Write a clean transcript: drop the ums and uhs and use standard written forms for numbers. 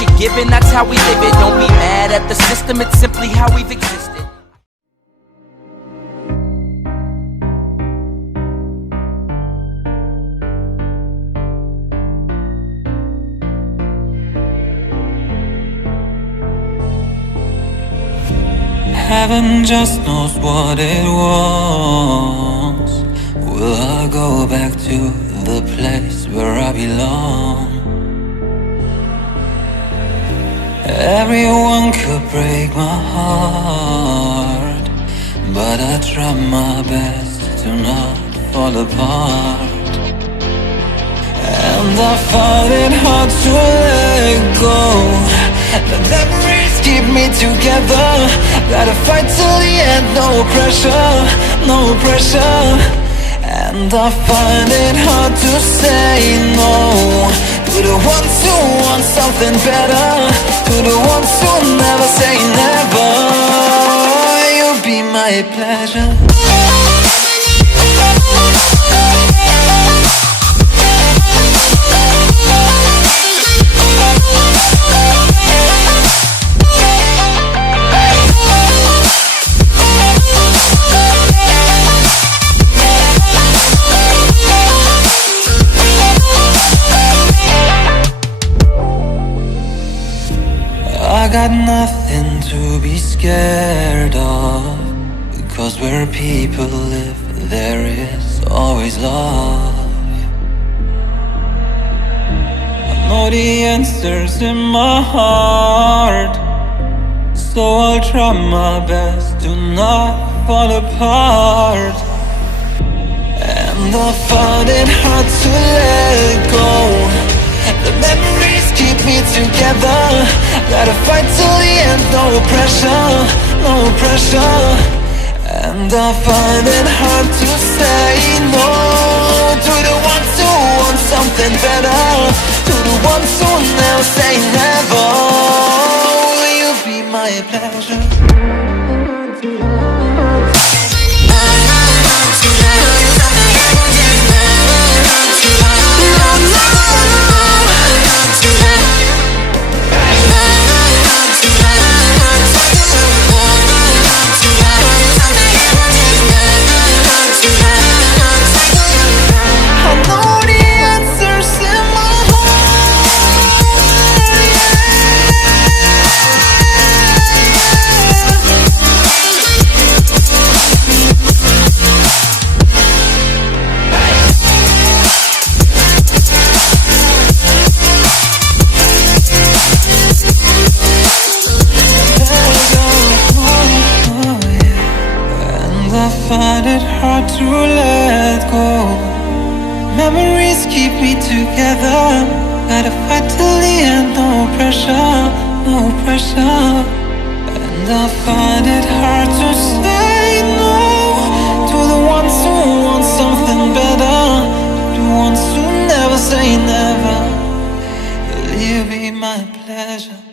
what you're given, that's how we live it. Don't be mad at the system, it's simply how we've existed. Heaven just knows what it wants. Will I go back to the place where I belong? Everyone could break my heart, but I try my best to not fall apart. And I find it hard to let go. The memories keep me together. Gotta fight till the end, no pressure, no pressure. And I find it hard to say no to the ones who want something better, to the ones who never say never. You'll be my pleasure. I got nothing to be scared of, because where people live, there is always love. I know the answers in my heart, so I'll try my best to not fall apart. And I find it hard to let go. The memories keep me together. Gotta fight till the end, no pressure, no pressure. And I find it hard to say no to the ones who want something better, to the ones who never say never. Will you be my pleasure? I find it hard to let go. Memories keep me together. Gotta fight till the end, no pressure, no pressure. And I find it hard to say no to the ones who want something better, to the ones who never say never. Will you be my pleasure?